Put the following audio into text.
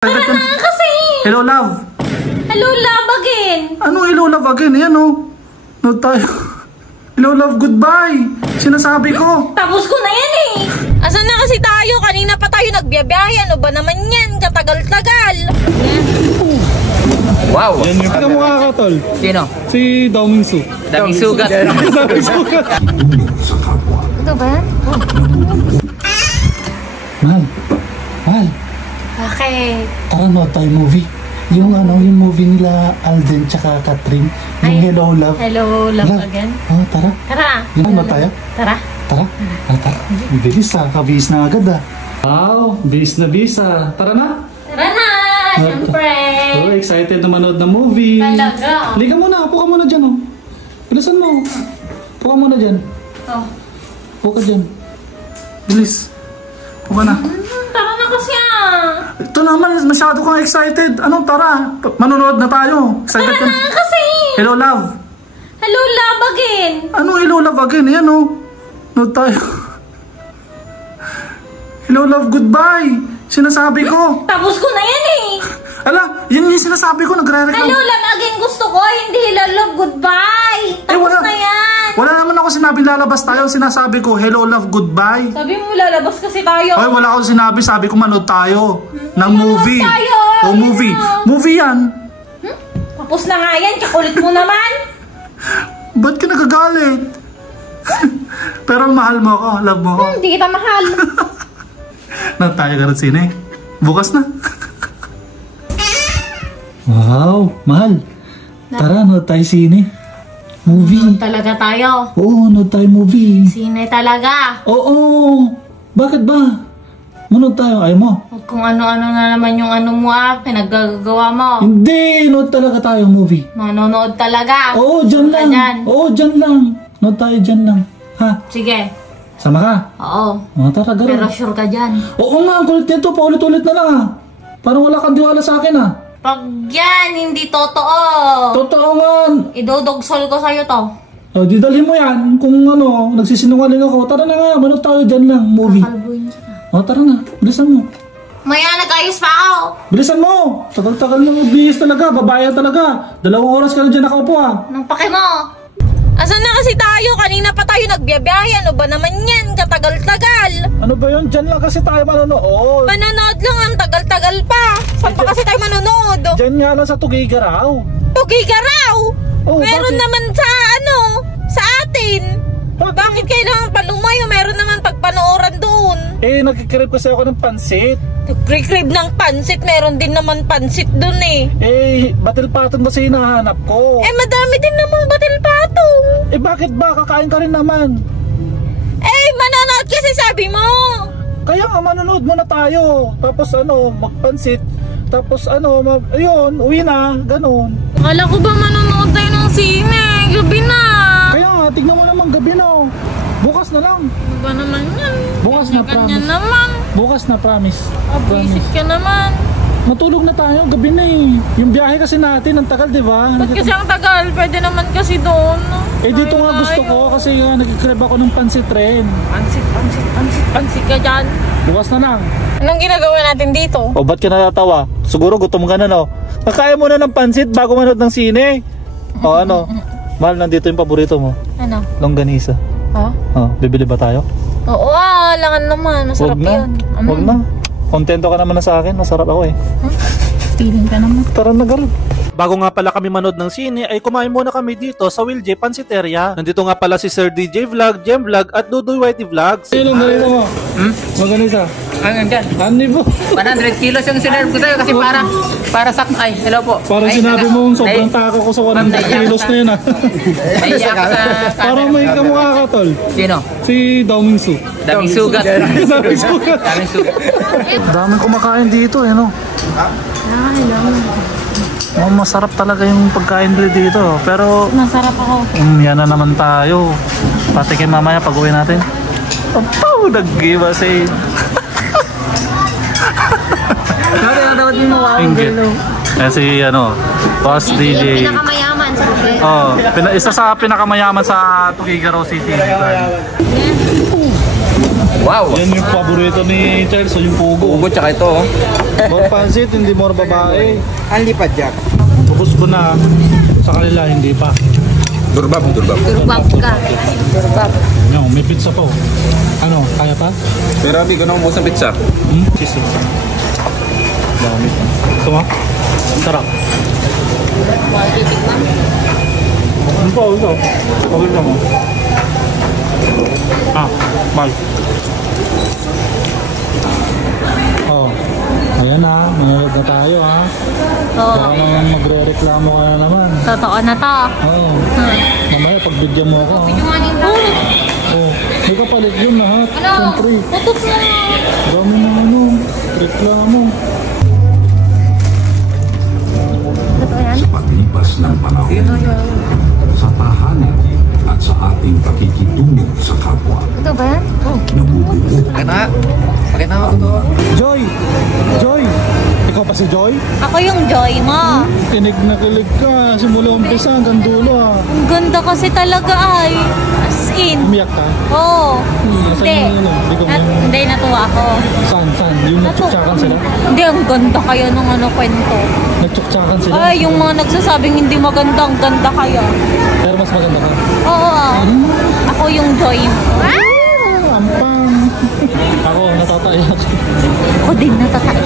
Tara na kasi! Hello, love! Hello, love again! Anong hello, love again? Yan o. No tayo. Hello, love, goodbye! Sinasabi ko. Tapos ko na yan eh! Asan na kasi tayo? Kanina pa tayo nagbiyabiyahe. Ano ba naman yan? Katagal-tagal. Wow! Yan yung pagkamukha ka, tol. Sino? Si Daming Su. Daming sugat. Daming sugat. Ito ba? Mahal. Mahal. Bakit? Tara no, tayo movie. Yung movie nila Alden tsaka Catherine. Yung Hello, Love. Hello, love again? Oh, tara. Tara! Yung ano tayo? Tara! Tara. Tara. Bilis kabihis na agad Wow, bis na bis Tara na. Tara na! Siyempre! Oh, excited na manood ng movie. Talaga? Liga muna, upo ka muna dyan Bilisan mo. Upo ka muna dyan. Oh. Upo ka dyan. Bilis. Upo ka na. Tara na kasi Ito naman, masyado kang excited. Anong tara? Manonood na tayo. Excited Tara na kasi! Hello, love. Hello, love again! Anong hello, love again? Yan Nood tayo. Hello, love, goodbye. Sinasabi ko. Tapos ko na yan eh! Ala, yan yung sinasabi ko. Nagre-reclam. Hello, love again gusto ko! Hindi hello, love, goodbye! Tapos na yan! Wala naman ako sinabing lalabas tayo. Sinasabi ko, hello, love, goodbye. Sabi mo lalabas kasi tayo. Ay, wala akong sinabi. Sabi ko, manood tayo. Ng movie. tayo. O, movie. Movie yan. Tapos na nga yan, kakulit mo naman! Ba't ka nagagalit? Pero mahal mo ako. Love mo ako. Hindi kita mahal. Nanood tayo ka ng sine. Bukas na. Wow, mahal. Tara, nood tayo sine. Movie. Talaga tayo. Oo, nood tayo movie. Sine talaga. Oo. Bakit ba? Manood tayo, ayaw mo? Huwag kung ano-ano na naman yung mo pinaggagawa mo. Hindi, nood talaga tayo movie. Manonood talaga. Oo, dyan lang. Dyan. Oo, dyan lang. Nood tayo dyan lang. Ha? Sige. Sama ka? Oo. Tara, gano'n. Pero sure ka dyan. Oo nga, ang kulit nito. Paulit-ulit na lang Parang wala kang diwala sa akin Pag yan, hindi totoo. Totoo nga. Idodogsol ko sa'yo to. O, di dalhin mo yan. Kung nagsisinungaling ako. Tara na nga, manood tayo dyan lang. Movie. Kalbuin kita. O, tara na. Bilisan mo. Maya, nag-ayos pa ako. Bilisan mo. Tagal-tagal na magbihis talaga. Babayan talaga. 2 oras ka na dyan nakaupo Anong pake mo? Asan na kasi tayo? Kanina pa tayo nagbiyabiyahe. Ano ba naman yan? Katagal-tagal. Ano ba yun? Dyan lang kasi tayo manonood. Manonood lang ang tagal-tagal pa. Saan pa kasi tayo manonood? Dyan nga lang sa Tugigaraw. Tugigaraw! Oh, Meron bakit? naman sa atin. Bakit kailangan pa lumayo? Meron naman pagpanooran doon. Nagkikrib kasi ako ng pansit. Nagre-crib ng pansit. Meron din naman pansit doon Batil patong kasi hinahanap ko. Madami din namang batil patong. Bakit ba? Kakain ka rin naman. Manonood kasi sabi mo. Kaya nga manonood muna tayo. Tapos magpansit. Tapos ayun, uwi na. Ganon. Akala ko ba manonood tayo ng sine? Gabi na. Kaya nga, tignan mo naman gabi Bukas na lang. Ano ba naman yan? Bukas na, Ganyan promise. naman. Bukas na, promise. Visit ka naman. Matulog na tayo, gabi na Yung biyahe kasi natin, ang tagal, di ba? Ba't kasi ang tagal? Pwede naman kasi doon. Dito nga gusto ko kasi nagkikrib ako ng pansit rin. Pansit ka dyan. Bukas na lang. Anong ginagawa natin dito? O, ba't ka natatawa? Siguro gutom ka na, Nakaya mo na ng pansit bago manood ng sine. O, Mahal, nandito yung paborito mo. Ano? Longganisa. Bibili ba tayo? Oo, langan naman. Masarap yun. Huwag na. Kontento ka naman na sa akin. Masarap ako Feeling ka naman. Tara na, girl. Bago nga pala kami manood ng sine ay kumain muna kami dito sa Will J Pansiteria. Nandito nga pala si Sir DJ Vlog, Jem Vlog at Dudoy Whitey Vlogs. Ilang ganito mo? Longganisa. Hanggang dyan. Ano po? 100 kilos yung sinerve ko sa'yo kasi para sak... Ay, hello po. Parang sinabi mo sobrang tako ko sa 100 kilos na yun Naiyak ka sa Parang may kamukha ka, tol. Sino? Si Daming Su. Daming sugat. Daming sugat. Daming sugat. Daming kumakain dito masarap talaga yung pagkain dito. Pero Masarap ako. yan na naman tayo. Patikin mamaya pag uwi natin. Apaw, nag-give us Dapat mo Kasi Boss DJ. Pinakamayaman sa Isa sa pinakamayaman sa Tugigaraw City. Wow! Yan yung paborito ni Charles, yung pugo. Pugo tsaka ito More pansit, hindi more babae. Anli pa, Jack. Focus ko na. Sa kanila, hindi pa. Durbab. Turbab ka. Turbab. No, may pizza po. Ano, kaya pa? Pero abi, ganun mo sa pizza. Cheese. Dami pa. Gusto mo? Sarap. Ano pa? Ito. Pagod mo. Bye. Oh. Ayan na, manood na tayo ha. Oo. Baka naman magre-reklamo ka na naman. Totoo na to. Oo. Mamaya pagbigyan mo ako ha. Oh, may kapalit yun lahat. Ano? Siyempre. Tutok na. Dami na reklamo. Totoo yan? Sa paglipas ng panahon, sa tahanan at sa ating pakikitulog sa kapwa, Ito ba yan? nabubuo Pakita mo to. Joy! Joy! Ikaw pa si Joy? Ako yung Joy mo. Kinig na kilig ka. Simula umpisa hanggang dulo ha. Ang ganda kasi talaga ay. As in. Umiyak ka? Oo. Nasaan Hindi. yung ano? Hindi ko Hindi, natuwa ako. Saan? Yung nagtsuktsakan sila? Hindi, ang ganda kayo nung kwento. Nagtsuktsakan sila? Ay, yung mga nagsasabing hindi maganda, ang ganda kayo. Pero mas maganda ka. Oo. Ako yung Joy mo. Ampang! Ako, natatayak. Ako din natatay.